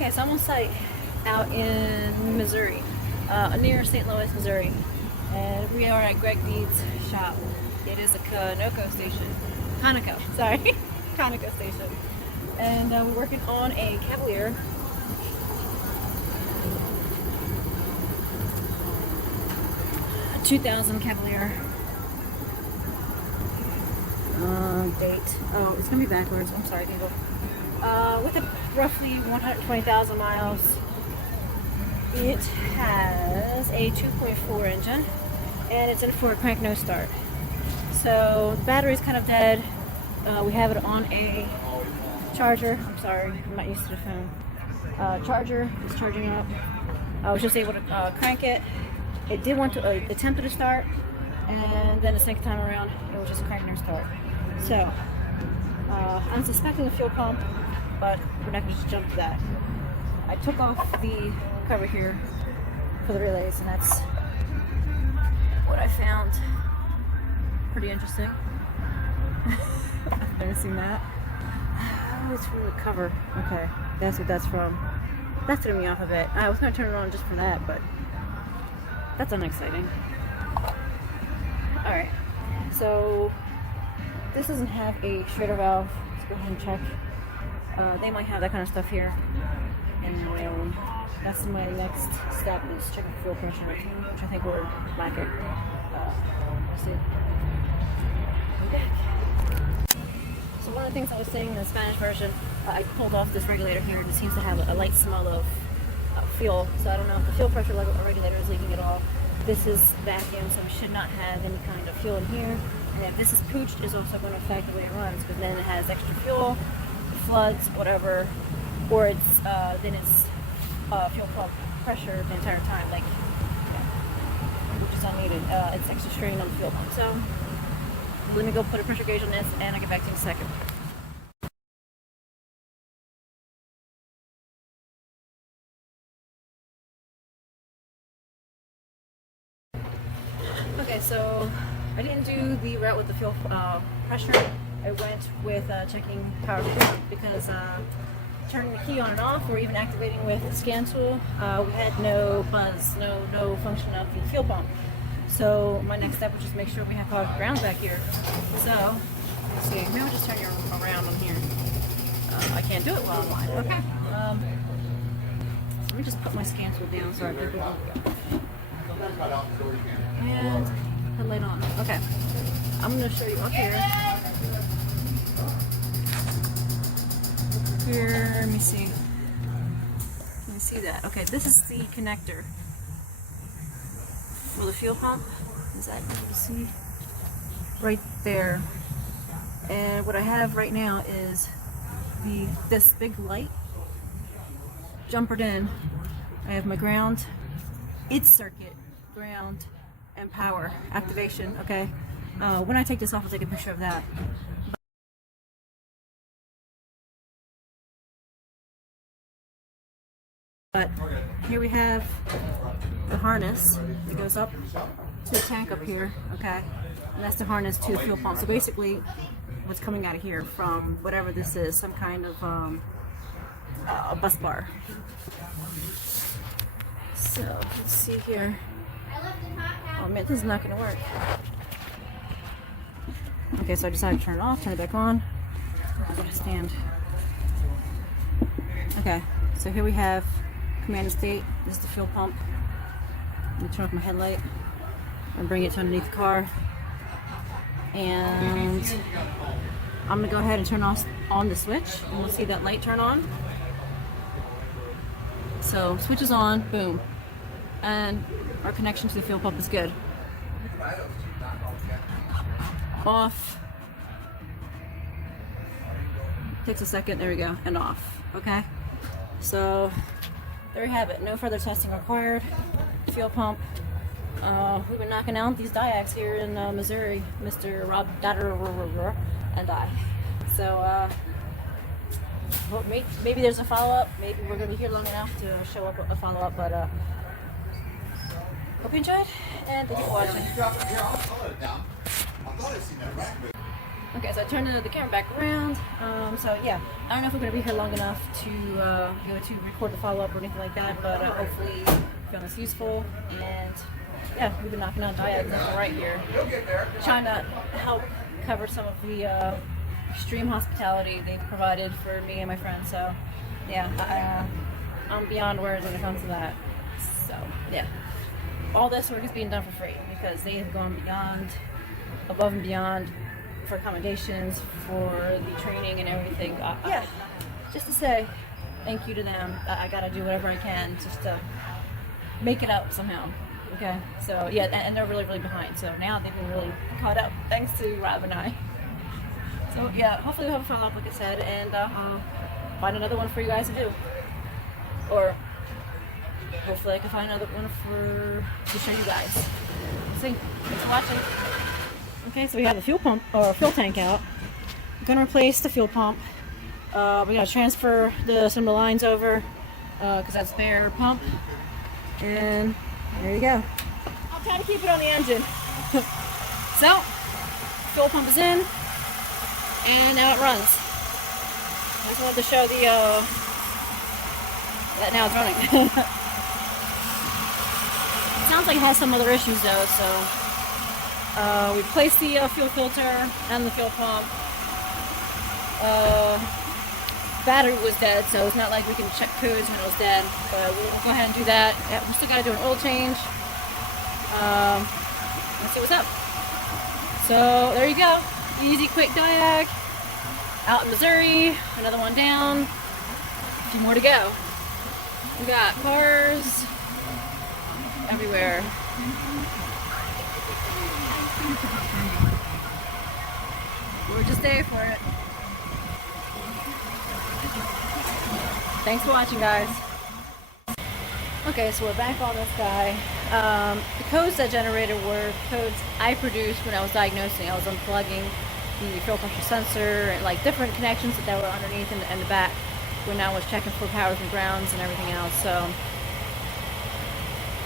Okay, so I'm on site out in Missouri, near St. Louis, Missouri, and we are at Greg Deed's shop. It is a Conoco station. Conoco, sorry. Conoco station. And we're working on a Cavalier. A 2000 Cavalier. Date. Oh, it's gonna be backwards. I'm sorry, people. With roughly 120,000 miles. It has a 2.4 engine, and it's in for a crank no start. So the battery's kind of dead. We have it on a charger. I'm sorry, I'm not used to the phone. Charger is charging up. I was just able to crank it. It did want to attempt to start, and then the second time around, it was just a crank no start. So I'm suspecting a fuel pump, but we're not going to just jump to that. I took off the cover here for the relays, and that's what I found. Pretty interesting. I've never seen that. Oh, it's from the cover. Okay, that's what that's from. That threw me off a bit. I was going to turn it on just for that, but that's unexciting. Alright, so this doesn't have a straighter valve. Let's go ahead and check. They might have that kind of stuff here. And that's my next step, is checking fuel pressure, which I think we're lacking. Let's see. We're back. So one of the things I was saying in the Spanish version, I pulled off this regulator here, and it seems to have a light smell of fuel. So I don't know if the fuel pressure regulator is leaking at all. This is vacuum, so we should not have any kind of fuel in here. And if this is pooched, it's also going to affect the way it runs, because then it has extra fuel, floods, whatever, or it's then it's fuel pump pressure the entire time, like, yeah, which is unneeded. It's extra strain on the fuel pump. So let me go put a pressure gauge on this, and I'll get back to you in a second. Okay, so I didn't do the route with the fuel pressure. I went with checking power because turning the key on and off, or even activating with the scan tool, we had no buzz, no function of the fuel pump. So my next step was just make sure we have power ground back here. So let's see, maybe I'll just turn you around on here. I can't do it while I'm live. Okay. So let me just put my scan tool down so our people and headlight on. Okay, I'm going to show you up here. Here, let me see. Let me see that. Okay, this is the connector for the fuel pump. Is that you see right there? And what I have right now is this big light jumpered in. I have my ground, its circuit, ground, and power activation. Okay, when I take this off, I'll take a picture of that. But here we have the harness that goes up to the tank up here. Okay, and that's the harness to the fuel pump. So basically, what's coming out of here from whatever this is, some kind of a bus bar. So let's see here. Oh man, this is not going to work. Okay, so I decided to turn it off, turn it back on. I'm going to stand. Okay, so here we have command and state. This is the fuel pump. Let me turn off my headlight and bring it to underneath the car. And I'm going to go ahead and turn on the switch, and we'll see that light turn on. So switch is on, boom. And our connection to the fuel pump is good. Off. Takes a second, there we go, and off. Okay? So there you have it. No further testing required. Fuel pump. We've been knocking out these diacs here in Missouri, Mr. Rob Datter and I. So well, maybe there's a follow-up. Maybe we're going to be here long enough to show up a follow-up, but hope you enjoyed, and thank you for watching. Okay, so I turned the camera back around. So yeah, I don't know if we're gonna be here long enough to to record the follow-up or anything like that, but hopefully you found this useful. And yeah, we've been knocking out diags left and right here, trying to help cover some of the extreme hospitality they've provided for me and my friends. So yeah, I'm beyond words when it comes to that. So yeah, all this work is being done for free because they have gone above and beyond for accommodations, for the training and everything. Yeah, just to say thank you to them. I gotta do whatever I can just to make it up somehow. Okay, so yeah, and they're really behind. So now they've been really caught up thanks to Rob and I. So yeah, hopefully we'll have a follow-up, like I said, and I'll find another one for you guys to do. Or hopefully I can find another one to show you guys. See, thanks for watching. Okay, so we have the fuel pump or fuel tank out. I'm gonna replace the fuel pump. We're gonna transfer some of the lines over because that's their pump. And there you go. I'll try to keep it on the engine. So, fuel pump is in, and now it runs. I just wanted to show that now it's running. It sounds like it has some other issues though, so. We replaced the fuel filter and the fuel pump. Battery was dead, so it's not like we can check codes when it was dead, but we'll go ahead and do that. Yeah, we still gotta do an oil change. Let's see what's up. So there you go. Easy, quick diag. Out in Missouri, another one down. A few more to go. We got cars everywhere. We're just there for it. Thanks for watching, guys. Okay, so we're back on this guy. The codes that generated were codes I produced when I was diagnosing. I was unplugging the fuel pressure sensor and like different connections that were underneath and the back when I was checking for powers and grounds and everything else. So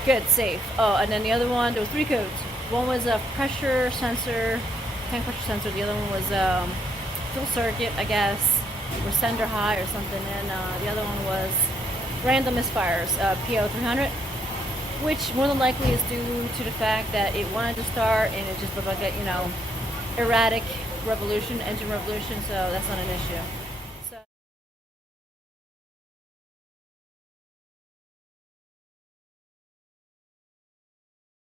good, safe. Oh, and then the other one, there was 3 codes. One was a pressure sensor, tank pressure sensor. The other one was fuel circuit, I guess, or sender high or something. And the other one was random misfires, PO300, which more than likely is due to the fact that it wanted to start and it just looked like a, erratic revolution, engine revolution. So that's not an issue.